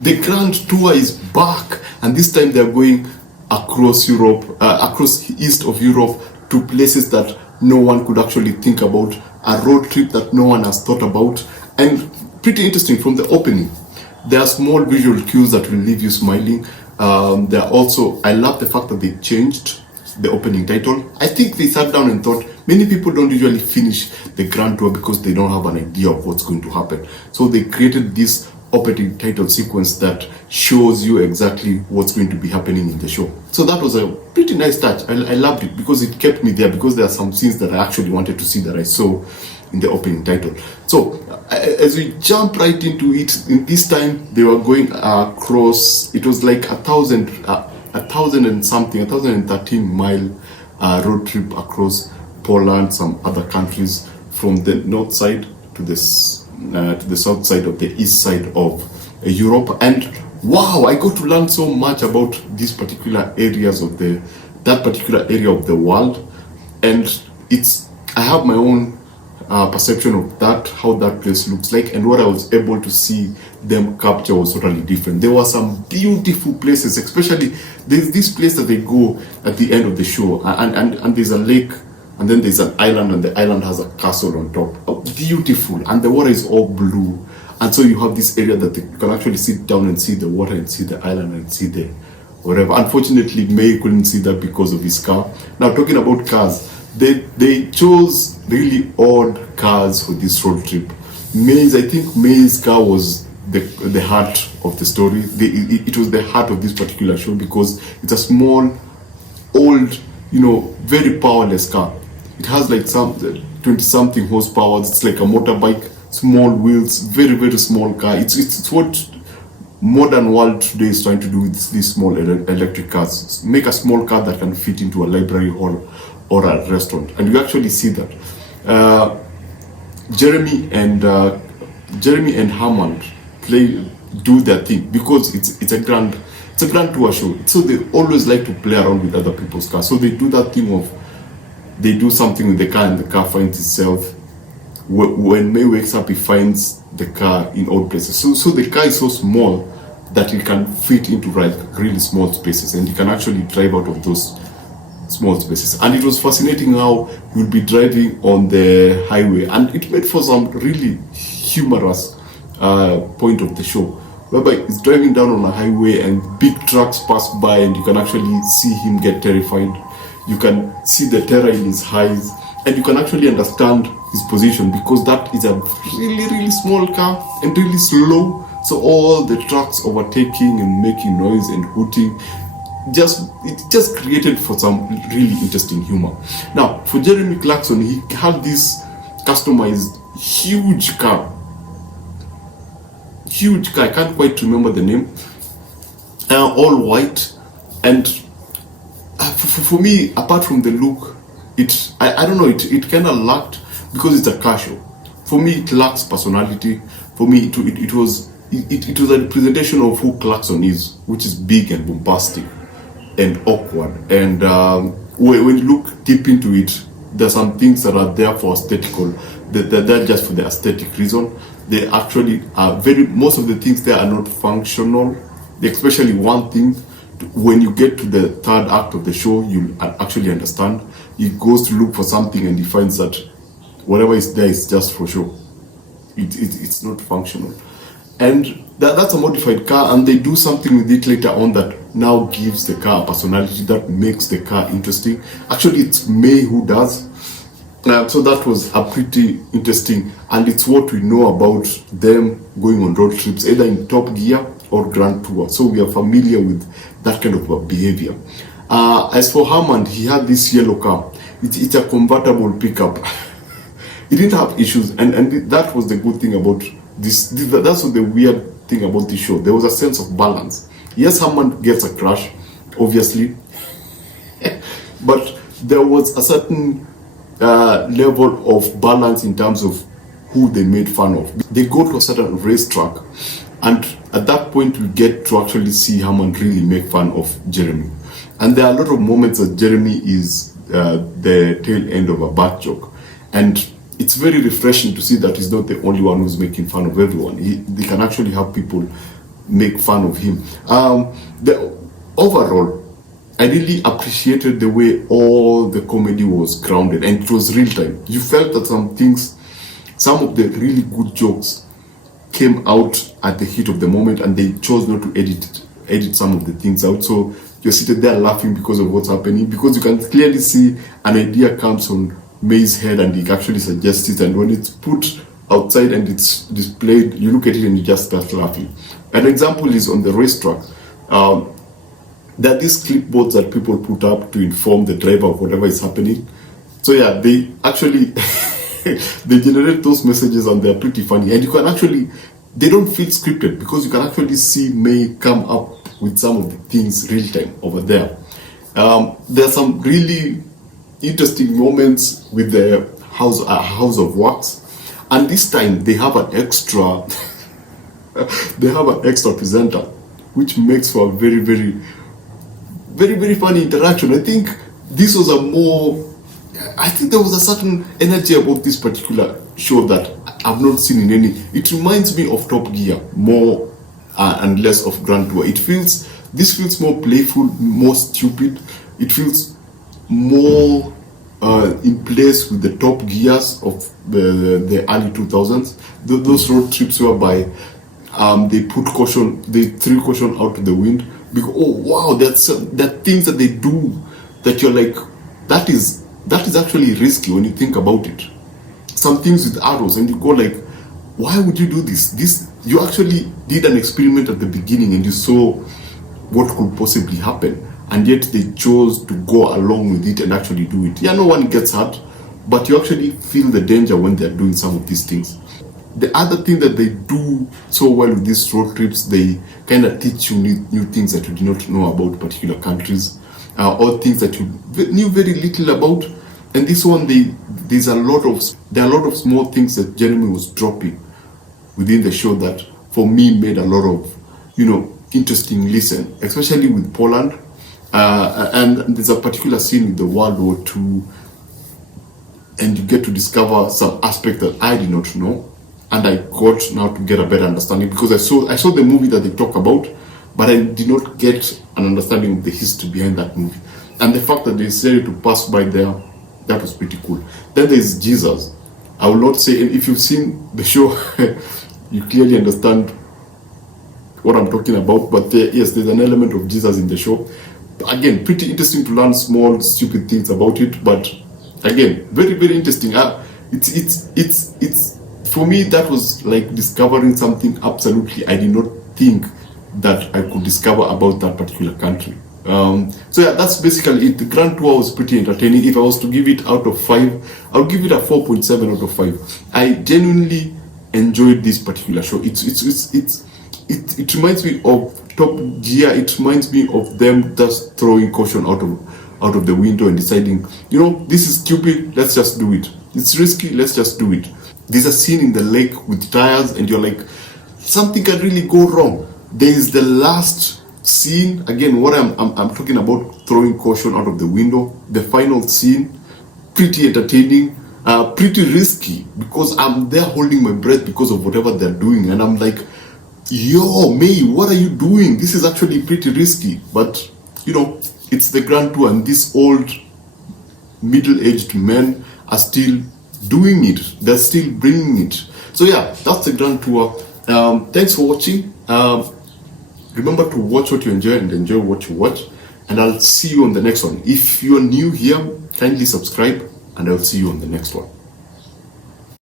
The Grand Tour is back, and this time they're going across Europe, across east of Europe, to places that no one could actually think about, a road trip that no one has thought about, and pretty interesting from the opening. There are small visual cues that will leave you smiling. There are also, I love the fact that they changed the opening title. I think they sat down and thought, many people don't usually finish the Grand Tour because they don't have an idea of what's going to happen. So they created this opening title sequence that shows you exactly what's going to be happening in the show. So that was a pretty nice touch. I loved it because it kept me there, because there are some scenes that I actually wanted to see that I saw in the opening title. So as we jump right into it, in this time they were going across, it was like 1,013-mile road trip across Poland, some other countries, from the north side to the south side of the east side of Europe. And wow, I got to learn so much about these particular areas of that particular area of the world. And I have my own perception of that, how that place looks like, and what I was able to see them capture was totally different. There were some beautiful places, especially there's this place that they go at the end of the show, and there's a lake, and then there's an island, and the island has a castle on top. Oh, beautiful, and the water is all blue, and so you have this area that you can actually sit down and see the water and see the island and see the whatever. Unfortunately, May couldn't see that because of his car. Now, talking about cars, they chose really odd cars for this road trip. I think May's car was the heart of the story. It was the heart of this particular show because it's a small, old, very powerless car. It has like 20-something horsepower. It's like a motorbike, small wheels, very, very small car. It's what modern world today is trying to do with these small electric cars. Make a small car that can fit into a library hall or a restaurant, and you actually see that. Jeremy and Hammond do their thing because it's a grand tour show. So they always like to play around with other people's cars. So they do that thing of they do something with the car and the car finds itself. When May wakes up, he finds the car in odd places. So the car is so small that it can fit into really small spaces, and you can actually drive out of those small spaces. And it was fascinating how you'll be driving on the highway, and it made for some really humorous point of the show, whereby he's driving down on a highway and big trucks pass by, and you can actually see him get terrified. You can see the terror in his eyes, and you can actually understand his position because that is a really, really small car and really slow. So all the trucks overtaking and making noise and hooting, it just created for some really interesting humor. Now, for Jeremy Clarkson, he had this customized huge car. I can't quite remember the name. All white, and for me, apart from the look, I don't know, it kind of lacked, because it's a car show. For me, it lacks personality. For me, it was a representation of who Clarkson is, which is big and bombastic and awkward. And when you look deep into it, there's some things that are there for aesthetical. They're just for the aesthetic reason. They actually are most of the things there are not functional. Especially one thing, when you get to the third act of the show, you'll actually understand. He goes to look for something and he finds that whatever is there is just for show. It's not functional. And that's a modified car, and they do something with it later on that now gives the car a personality that makes the car interesting. Actually, it's May who does. So that was a pretty interesting, and it's what we know about them going on road trips, either in Top Gear or Grand Tour. So we are familiar with that kind of behavior. As for Hammond, he had this yellow car. It's a convertible pickup. He didn't have issues, and that was the good thing about this. That's what the weird thing about this show. There was a sense of balance. Yes, Hammond gets a crash, obviously, but there was a certain level of balance in terms of who they made fun of. They go to a certain racetrack, and at that point we get to actually see Hammond really make fun of Jeremy. And there are a lot of moments that Jeremy is the tail end of a bad joke, and it's very refreshing to see that he's not the only one who's making fun of everyone. They can actually have people make fun of him. The overall, I really appreciated the way all the comedy was grounded, and it was real time. You felt that some of the really good jokes came out at the heat of the moment, and they chose not to edit some of the things out. So you're seated there laughing because of what's happening, because you can clearly see an idea comes on May's head and he actually suggests it, and when it's put outside and it's displayed, you look at it and you just start laughing. An example is on the racetrack. There are these clipboards that people put up to inform the driver of whatever is happening. So yeah, they actually they generate those messages and they're pretty funny, and you can actually, they don't feel scripted because you can actually see May come up with some of the things real time over there. There are some really interesting moments with the House of Wax, and this time they have an extra presenter, which makes for a very, very, very, very funny interaction. I think there was a certain energy about this particular show that I've not seen in any. It reminds me of Top Gear more and less of Grand Tour. This feels more playful, more stupid. It feels more in place with the Top Gears of the early 2000s. Those road trips whereby they threw caution out to the wind because, oh wow, there are things that they do that you're like, that is actually risky when you think about it. Some things with arrows, and you go like, why would you do this? You actually did an experiment at the beginning and you saw what could possibly happen, and yet they chose to go along with it and actually do it. Yeah, no one gets hurt, but you actually feel the danger when they're doing some of these things. The other thing that they do so well with these road trips, they kind of teach you new things that you did not know about particular countries, or things that you knew very little about. And this one, there are a lot of small things that Jeremy was dropping within the show that for me made a lot of interesting listen, especially with Poland. And there's a particular scene in the World War II, and you get to discover some aspect that I did not know, and I got now to get a better understanding because I saw the movie that they talk about, but I did not get an understanding of the history behind that movie, and the fact that they decided to pass by there, that was pretty cool. Then there's Jesus. I will not say, and if you've seen the show, you clearly understand what I'm talking about. But yes, there's an element of Jesus in the show. Again, pretty interesting to learn small, stupid things about it. But again, very, very interesting. It's for me, that was like discovering something absolutely I did not think that I could discover about that particular country. So yeah, that's basically it. The Grand Tour was pretty entertaining. If I was to give it out of 5, I would give it a 4.7 out of 5. I genuinely enjoyed this particular show. It reminds me of Top Gear. It reminds me of them just throwing caution out of the window and deciding, this is stupid, let's just do it. It's risky, let's just do it. There's a scene in the lake with tires, and you're like, something can really go wrong. There is the last scene, again, what I'm talking about, throwing caution out of the window. The final scene, pretty entertaining, pretty risky, because I'm there holding my breath because of whatever they're doing, and I'm like, yo, May, what are you doing? This is actually pretty risky. But it's the Grand Tour, and these old middle-aged men are still doing it. They're still bringing it. So yeah, that's the Grand Tour. Thanks for watching. Remember to watch what you enjoy and enjoy what you watch, and I'll see you on the next one. If you're new here, kindly subscribe, and I'll see you on the next one.